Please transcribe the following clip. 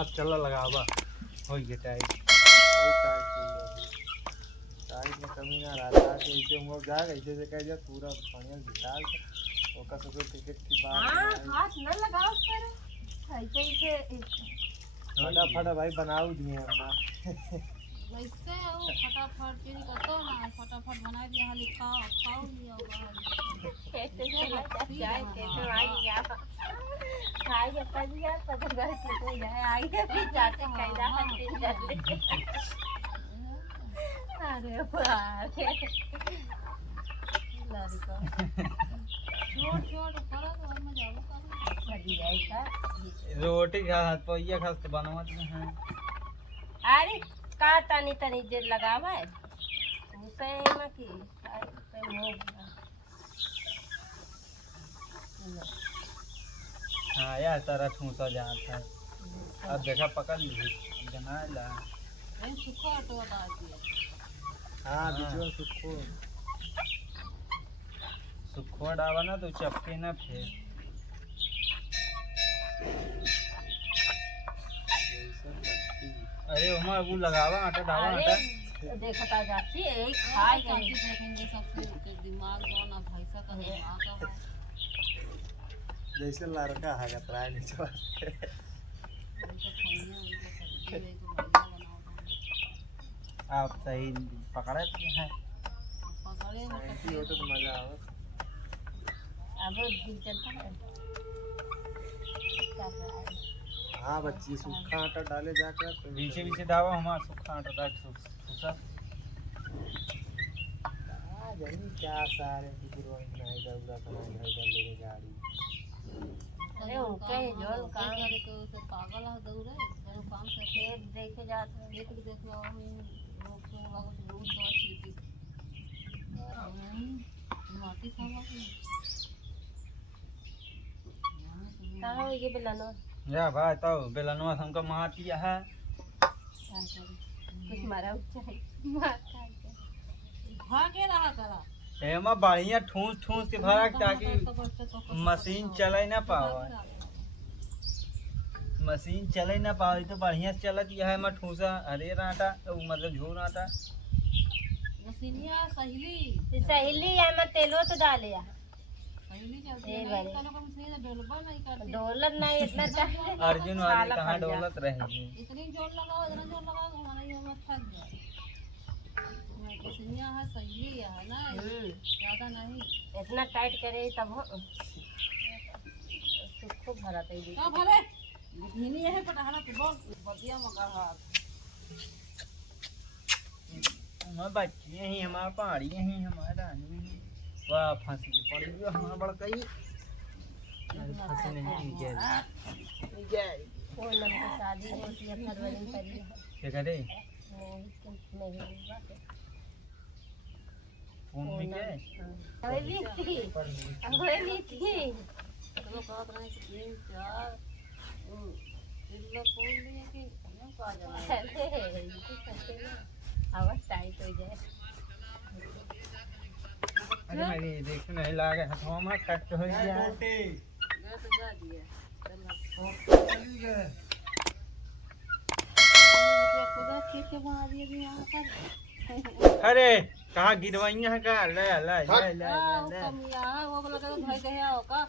अब चल लगावा हो गया टाइट टाइट में कमी ना रहा ऐसे हम जा ऐसे से कह दिया पूरा फाइनल निकाल तो का सोचो क्रिकेट की बात हां हाथ न लगाओ पर ऐसे फटाफट भाई बनाऊ दिए हम वैसे वो फटाफट चीनी करतो ना फटाफट बना दिया हाली खाओ खाओ लिया होगा कैसे जाए कैसे आ गया खाई के पज गया पता घर के कोई जाए आगे भी जाते कायदा हंसी जाते अरे बाप लारी को छोड़ छोड़ करो तो हम जाओ करो सदी ऐसा रोटी खा हाथ पहिया खास तो बनवत है अरे का तनी तनी जे लगावा है उसे में की पे मोह हाँ यार तारा ठूसा जाता है अब देखा पकड़ ली बना ला ए सुखो तो डाल दिया हां बीच सुखो सुखो डावा ना तो चपके ना फिर अरे उमा वो लगावा आटा डावा आटा देखता जाती है एक खाए के चाची देखेंगे सबसे दिमाग जो ना भाई का दिमाग का है जैसे लड़का है कतरा नीचे वास्ते उनका खाना उनका सब्जी को बढ़िया बनाओ आप सही पकड़े हैं पकड़े ऐसी हो तो मजा आवे अब दिन चलता है हाँ बच्ची सूखा आटा डाले जाकर तो पीछे पीछे दावा हमारा सूखा आटा डाल ठूसा जनी क्या सारे बुजुर्ग ना इधर उधर बनाए इधर लेके गाड़ी अरे उनके जो काम करे तो उसे पागल है दौड़े तेरे काम से खेत देखे जाते हैं देख देखो हम लोग तो लगा दूध दवा छिड़की माटी खावा कहाँ ये बेलानो या भाई तो बेलनवा हमका माटिया है कुछ मारा चाहिए मारता है भागे रहा करा एमा बढ़िया ठूस ठूस के भरा ताकि मशीन चले ना पावा मशीन चले ना पावे तो बढ़िया चलत यह मैं ठूसा हरे आटा तो मतलब झूर आटा मशीनिया सहेली सहेली है मैं तेलो तो डाले सहेली चलती ए है बारे। कल को मशीन डोलबा नहीं करती डोलत नहीं इतना चाहिए अर्जुन वाली कहाँ डोलत रहेगी इतनी जोर लगाओ इतना जोर लगाओ हमारा ये मत थक जाए मशीनिया है सहेली है ना ज्यादा नहीं इतना टाइट करे तब हो सुखो भरा तई का भरे भिनी है पटाहना तो बोल बढ़िया मंगा हाथ हम बच्चे ही हमारा पहाड़ी ही हमारा रानी वाह फांसी की पड़ी हुई हमारा बड़कई फांसी नहीं गई फोन नंबर शादी होती है फरवरी में करी क्या करे नहीं फोन में गए हमें भी थी चलो बात रहे कि 3 4 किलो फूल लिए कि हमें का जाना आवाज टाइट हो जाए अरे मेरी देख नहीं लागे हाथों में कट हो गया मैं तो जा दिया खुदा के बना दिए भी यहाँ पर अरे कहाँ गिरवाइया है का ले ले ले ले कमिया वो वाला का भाई दे आओ का